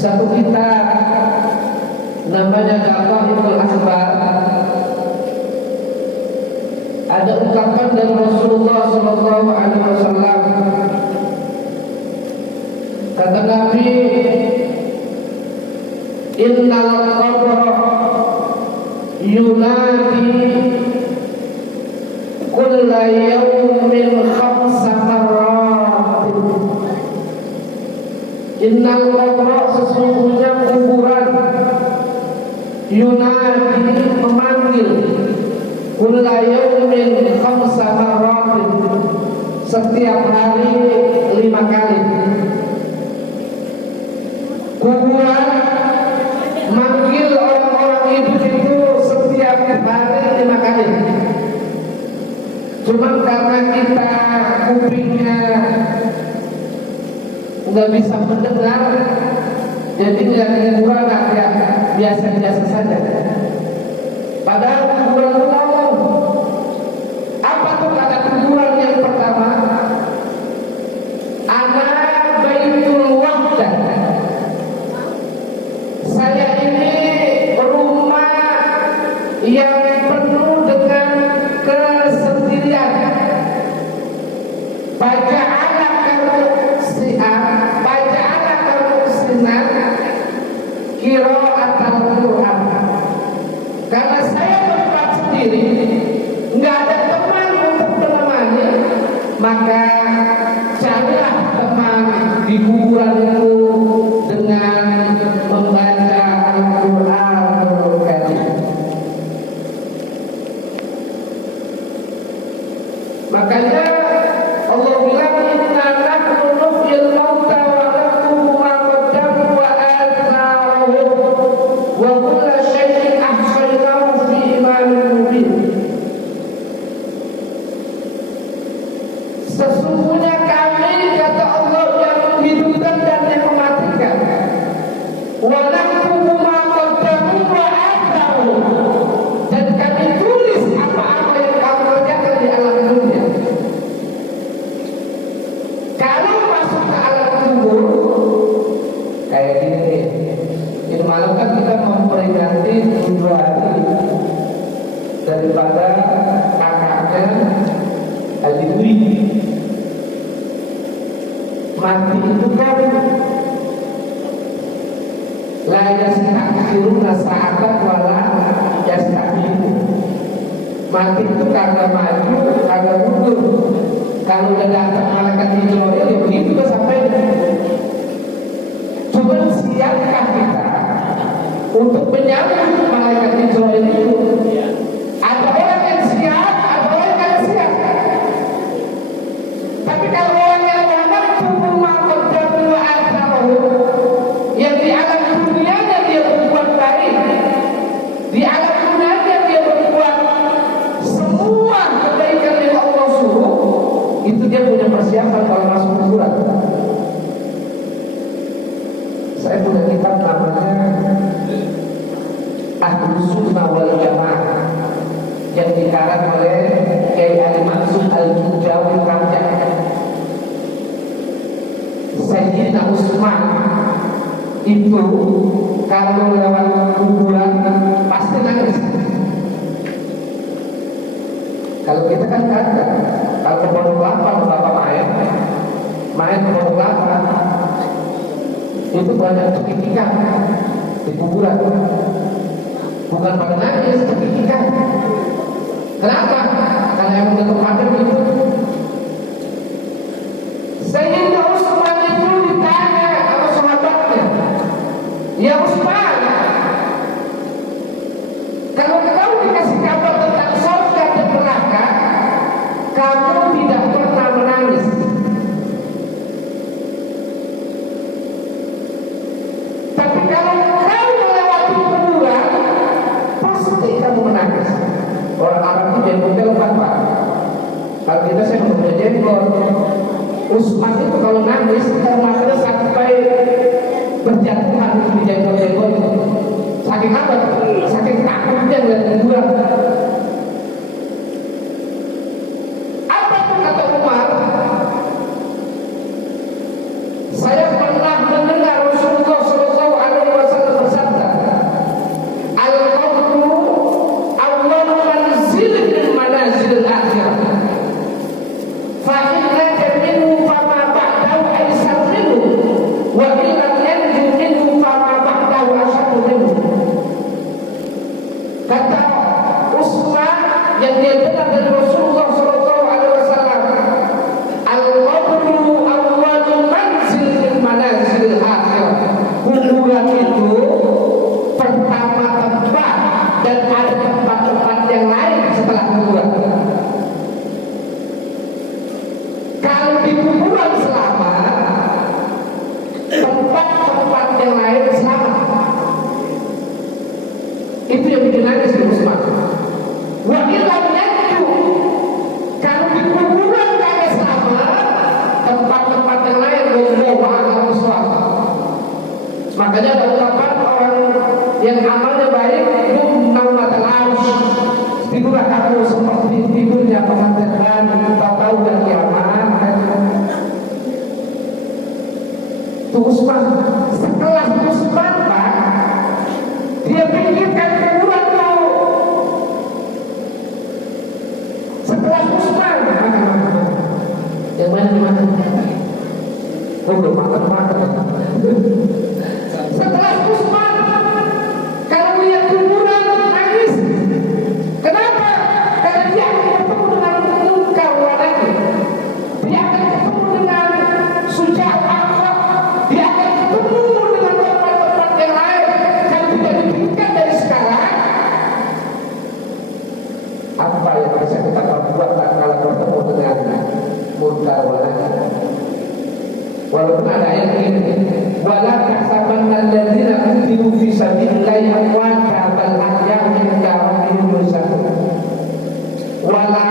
satu kitab namanya Jawahirul Akhbar. Ada ungkapan dari Rasulullah Sallallahu Alaihi Wasallam. Kata Nabi, Innal qabra yunadi kulla yawmin khamsa marrat. Innal qabra, sesungguhnya kuburan, yunadi, memanggil, kulla yawmin khamsa marrat, setiap hari 5 kali. Kuburan manggil orang-orang hidup itu setiap hari 5 kali. Cuma karena kita kupingnya nggak bisa mendengar, jadi lihat kuburan agak biasa-biasa saja. Padahal kuburan itu ngomong. Apa tuh kata kuburan yang pertama? Ana baitul wahdah. Saya ini rumah yang penuh dengan kesendirian. Baca'ala karusinan qira'atul Qur'an. Karena saya berbuat sendiri, nggak ada teman untuk menemani, maka carilah teman di kuburan itu dengan membaca Al-Qur'anul Karim. Makanya Allah bilang, inna nahnu nuhyil mauta wa naktubu ma qaddamu wa atharahum wa kulla syai'in ahsaynahu fi imamin mubin. Sesungguhnya kami, kata Allah, yang menghidupkan dan yang mematikan. Wa naktubu ma qaddamu wa atharahum, dan kami tulis apa-apa yang kamu kerjakan di alam dunia. Kalau masuk ke alam kubur kayak gini, ini malam kan kita memperingati 7 hari daripada kakaknya Haji Dwi. Mati itu kan la yastakhiruna sa'atan wala yastakhiru. Mati itu karena maju, karena mundur. Kalau udah datang malaikat Jibril, ya begitu juga sampai. Cuma siapkah kita untuk menyambut malaikat Jibril itu? Ada orang yang siap, ada orang yang siap. Tapi kalau orang yang tubuh maupun dan atau yang di alam dunianya dia berbuat baik, di alam dunianya dia berbuat semua kebaikan yang Allah suruh, itu dia punya persiapan kalau masuk kuburan. Saya punya kitab namanya Ahlus Sunnah wal Jamaah yang dikarang oleh Kiai Ali Mansur Al-Mujawi Ramjak. Sayyidina Utsman itu kalau lewat kuburan pasti nangis. Kalau kita kan kagak. Kalau ke Pondok Kelapa, bapak main ke Pondok Kelapa, itu banyak cekikikan di kuburan. Bukan pada nangis, cekikikan. Kenapa? Karena yang udah tempatnya begitu. Sayyidina Utsman itu ditanya sama sahabatnya, ya Utsman, kalau kau dikasih kabar tentang surga dan neraka, kamu tidak pernah menangis. Tapi kalau kau melewati kuburan, pasti kamu menangis. Orang Arab itu jenggotnya lebat, Pak. Kalau kita saya nggak punya jenggot. Utsman itu kalau nangis, matanya sampai berjatuhan di jenggot-jenggot. Saking apa? Saking takutnya ngeliat kuburan. Apa pun kata Umar, saya pernah mendengar Rasulullah SAW Makanya ada ungkapan orang yang amalnya baik itu naumatal arus. Tidurlah kamu seperti tidurnya pengantin, tahu-tahu dan kiamat. Itu Utsman, setelah Utsman Pak, dia pikirkan kuburan tuh. Setelah Utsman, yang mana? Oh, belum makan. Setelah Utsman, kalau lihat kuburan nangis. Kenapa? Karena dia akan bertemu dengan munkar wa nakir. Dia akan bertemu dengan Syuja' al-Aqrab. Dia akan bertemu dengan tempat-tempat yang lain. Kalau tidak dipikirkan dari sekarang, apa yang bisa kita perbuat kalau bertemu dengan munkar wa nakir? Walaupun ada ayat ini, wala tahsabanna alladziina qutilu fi sabilillahi amwaatan bal ahya'un 'inda rabbihim yurzaqun. Wala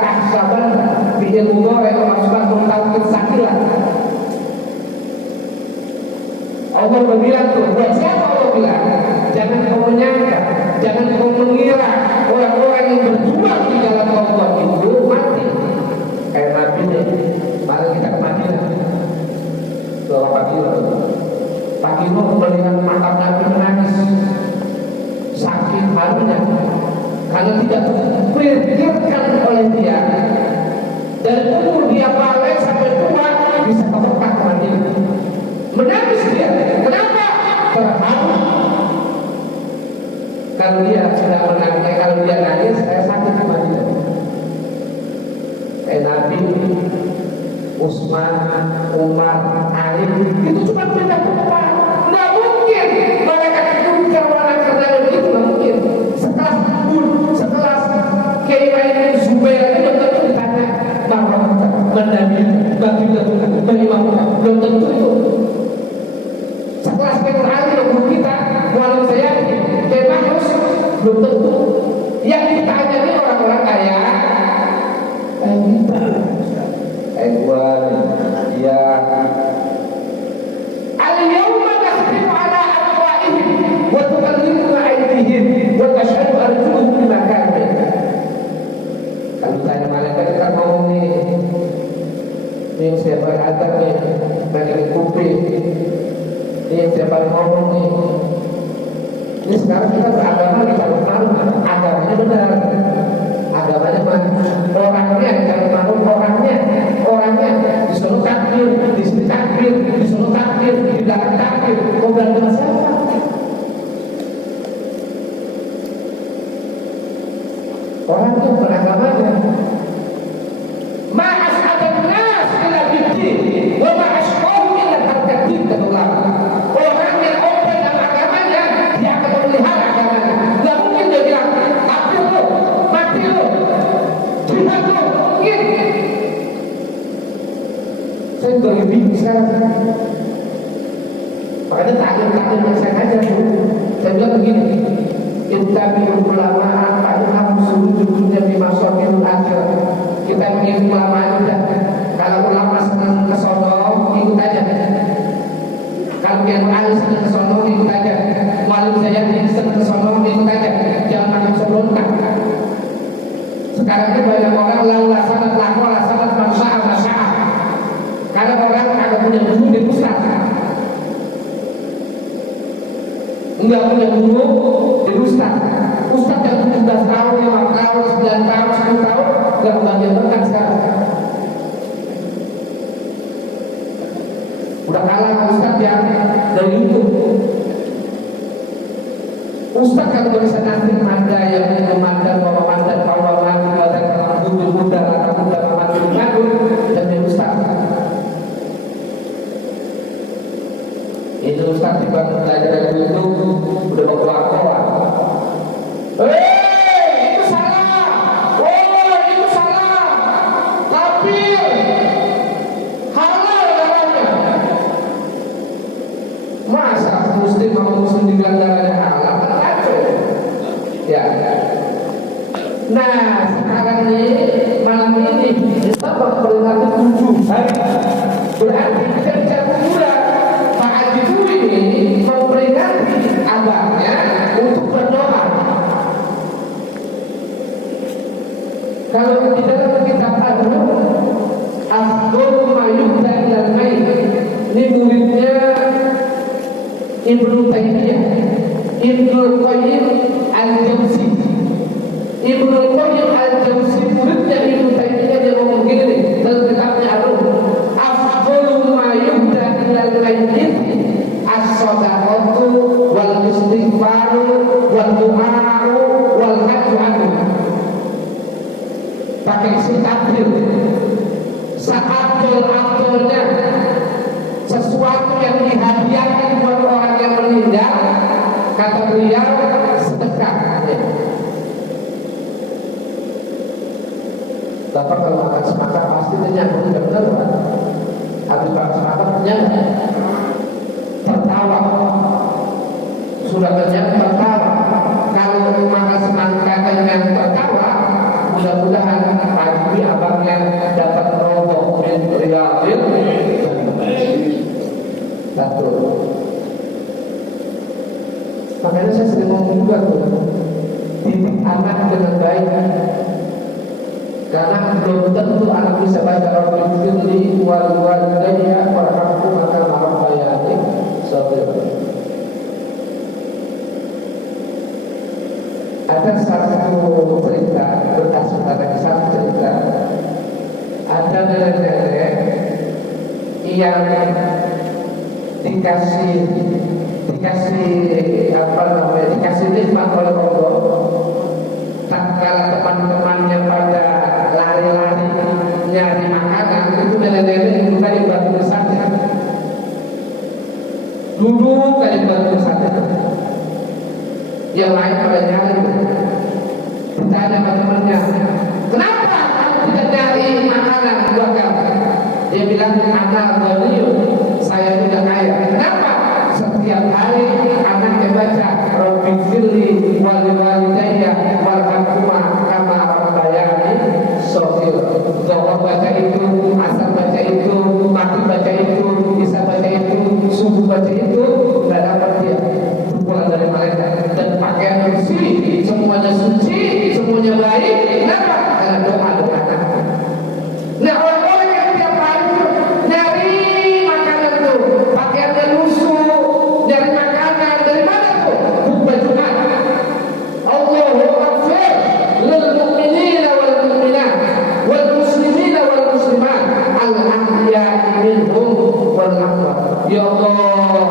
tahsabanna fi mudhari' maksudun tawkid sakilah. Allah berbilang tuh, buat siapa Allah bilang? Jangan kau menyangka, jangan kau mengira orang-orang yang berjuang di jalan Allah itu mati. Kayak Nabi nih, mari kita ke Madinah. Pak Kino melihat makam Nabi menangis saking harunya karena tidak terpikirkan oleh dia, dan umur dia balik sampai tua bisa ke Mekah Madinah. Menangis dia. Kenapa? Terharu. Kalau dia sudah menangis, kalau dia nangis, saya sakit di Madinah. Nabi, Utsman, Umar, Ali itu cuma beda tempat. Nggak mungkin mereka punya warna karena itu nggak mungkin. Setelah Kiai Ma'in Zubair itu belum tentu ditanya bahwa Nabi, Imam belum tentu itu. Setelah Kiai Ali belum kita, walau saya Kiai Ma'ruf belum tentu. Yang ditanya ini orang-orang kaya kita. Ya al-yawma nakhtimu ala afwahihim wa tukallimuna aydihim wa tashhadu arjuluhum bima kanu yaksibun. Kalau tanya malaikat kita ngomong nih siapa yang ada nih bagi kuping, nih siapa yang ngomong nih. Ini sekarang kita beragama di jalur malu, agamanya benar, agamanya orangnya jalur malu, orangnya disuruh takbir, di sini takbir, disuruh takbir, di belakang takbir, kau berani sama siapa? Orangnya beragamanya. Ma'as adan nas ila bidin, wa ma'asqahum ila tarkatin ketulah. Orang yang open dalam agamanya, dia akan memelihara agamanya. Gak mungkin dia bilang, tapi lo, mati lo, jihad lo, mungkin. Saya juga lebih bisa. Makanya takdir yang saya ajar dulu. Saya bilang begini, intabiul ulama fa'inhum surujuhnya bimasokin akhir. Kita ingin ulama itu, kalau ulama senang ke sono, ikut aja. Kalau yang lain senang ke sono, ikut aja. Malu saya senang ke sono, ikut aja. Jangan makin sombongkan. Sekarang ini banyak orang lalu sangat masalah. Karena orang kalau punya guru di pusat, enggak punya guru di ustaz yang 17 tahun, 5 tahun, 9 tahun, 10 tahun enggak kebagian berkah sekarang. Udah kalah ustaz yang dari YouTube. Ustaz kalau bisa nanti ada yang memandan kawaman badan muda atau muda mati mengadu dan dia ustaz. Itu ustaz dibangun belajar dari itu udah berkeluar. Itu salah. Itu salah. Tapi halal darahnya. Masa muslim sama muslim dibilang darahnya halal? Ya. Nah, sekarang ini malam ini kita memperingati 7 hari. Berarti kita bicara kuburan. Pak Haji ini mau Ibnu Taimiyah, Ibnu Qayyim al-Jauzi. Ibnu Qayyim al-Jauzi muridnya Ibnu Taimiyah dia ngomong gini dalam kitabnya Ar-Ruh, afdalu ma yubda ilal mayyit as-shadaqatu wal istighfaru wal du'a'u wal hajju anhu. Pakai isi takdir, seabdul-abdulnya sesuatu yang dihadiahkan buat orang yang meninggal, kata beliau sedekah. Bapak kalau makan semangat pasti nyambung, tidak benar kan? Habis makan semangat nyambung, tertawa, sudah kenyang tertawa. Kalau makan semangat yang tertawa, mudah-mudahan pagi abangnya dapat roboh min riyadil satu. Makanya saya sering ngomong juga tuh, didik anak dengan baik, karena belum tentu anak bisa baca Rabbil firli wal walidayya warhamhuma kama rabbayani shaghira. Ada satu cerita, berkasih pada satu cerita, ada nenek-nenek yang dikasih nikmat oleh Allah. Tatkala teman-temannya pada lari-lari nyari makanan, itu nenek-nenek duduk di batu besarnya, duduk di batu besarnya. Yang lain pada nyari. Ditanya sama temannya, kenapa kamu tidak nyari makanan buat kamu? Dia bilang, anak ghaniyun, saya tidak kaya. Kenapa? Setiap hari anaknya baca Rabbil firli wal walidayya warhamhuma kama rabbayani shaghira. Zohor baca itu, asar baca itu, maghrib baca itu, isya baca itu, subuh baca itu, nggak dapat dia pukulan dari malaikat. Dan pakaian bersih, semuanya suci, semuanya baik. Kenapa? Karena doa anak. Nah, orang-orang yang tiap hari nyari makanan tuh, pakaiannya lusuh, nyari makanan dari mana tuh? Bukan cuma Allahu Akbar lil mu'minina wal mu'minat wal muslimina wal muslimat al ahya'i minhum wal amwat. Ya Allah,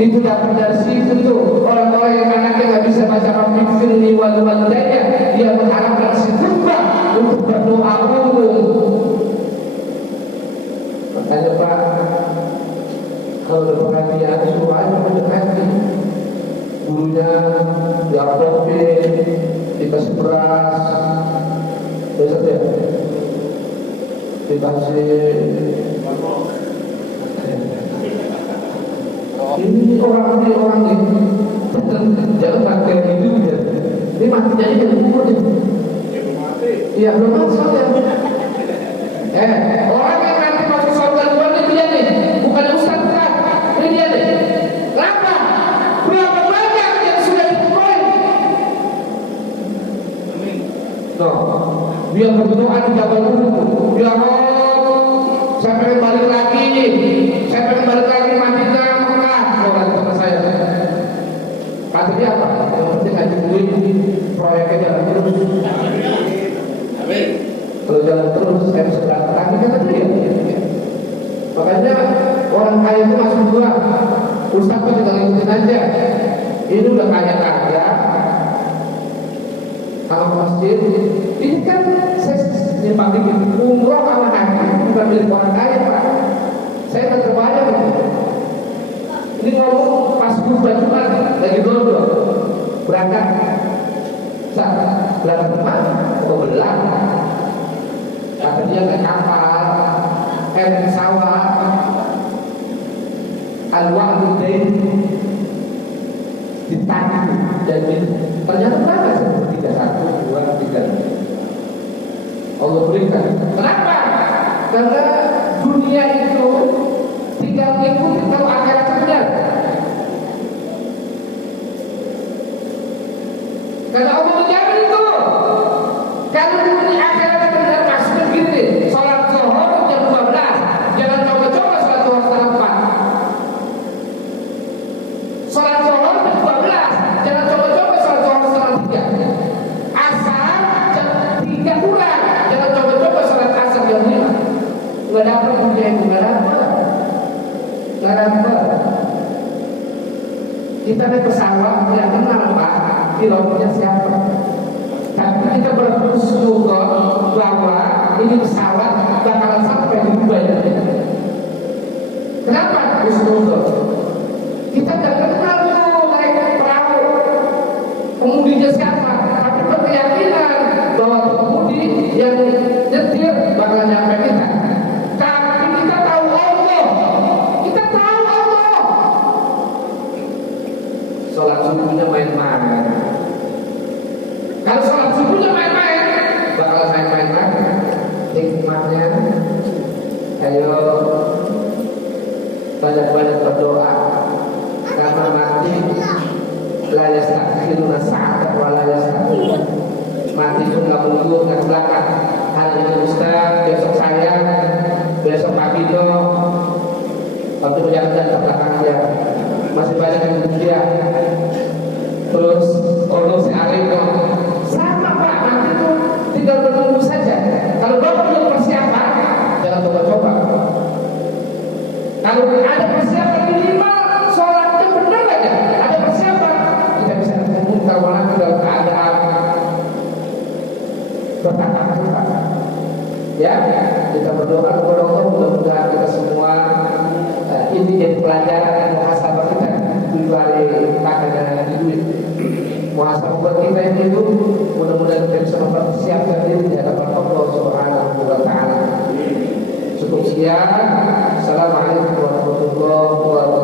itu dapat dari situ tuh orang-orang yang anaknya nggak bisa baca Rabbil firli wal walidayya, dia mengharapkan si khutbah untuk berdoa umum. Makanya Pak, kalau ada pengajian suruh aja mendekati gurunya, diadopin, dikasih beras, besok ya dikasih. Ini orang ini jangan pakai hidup ya. Ini matinya ini kan umur nih. Iya belum mati soalnya. Orang yang nanti masuk surga duluan ini dia nih, bukan ustaz bukan. Ini dia nih. Kenapa? Berapa banyak yang sudah dikumpulin? Tuh, dia berdoa di Jabal Uhud. Ya Allah, saya pengen balik lagi nih. Saya pengen balik lagi Madinah. Kata saya, kata dia apa? Yang penting ngaji duit, proyeknya jalan terus. Amin. Kalau jalan terus, saya bisa berangkat lagi, kata dia. Makanya orang kaya itu masuk dua. Ustaz kok juga ngikutin aja. Ini udah kaya-kaya, kalau masjid, ini kan saya nyimpang dikit. Umroh sama haji bukan milik orang kaya Pak. Saya tak terbayang gitu. Ini ngomong pas bulan Jumat lagi dodol berangkat, berangkat kemana? Mau belang, kata dia naik kapal, pesawat, al-wa'udain ditarik, jadi ternyata berapa? 1, 2, 3. Allah berikan. Kenapa? Karena dunia itu tinggal ngikutin tahu akhirat benar. Karena Allah menjamin itu. Kalau dunia akhirat benar maksudnya gini, sholat zuhur jam 12, jangan coba-coba sholat zuhur setengah 4. Barangkali kita naik pesawat tidak kenal Pak pilotnya siapa, tapi kita berhusnuzon bahwa ini pesawat bakalan sampai di Dubai. Kenapa husnuzon? Kita tidak kenal tuh naik perahu kemudinya siapa, tapi berkeyakinan bahwa kemudi yang nyetir bakal nyampe kita. Tapi kita tahu Allah, kita tahu Allah. Sholat subuhnya main-main. Kalau sholat subuhnya main-main, bakal main-main lagi. Hikmahnya, ayo banyak-banyak berdoa. Karena mati la yastakhiruna sa'atan wa la yastaqdimun. Mati itu nggak mundur, nggak belakang. Hari ini Ustaz, besok saya, besok Pak Bino. Waktu yang dan belakang dia masih banyak yang demikian. Terus untuk si Arif sama Pak, nanti itu tinggal menunggu saja. Kalau Bapak belum persiapan, jangan coba-coba. Kalau ada persiapan minimal, sholatnya benar aja. Ada persiapan, kita bisa ketemu kawan dalam keadaan bertatap muka. Ya, kita berdoa kepada Allah mudah-mudahan kita semua ini jadi pelajaran muhasabah kita di balik kakaknya di duit. Muhasabah buat kita yang hidup, mudah-mudahan kita bisa mempersiapkan diri di hadapan Allah Subhanahu wa Ta'ala. Cukup sekian. Assalamualaikum warahmatullahi wabarakatuh.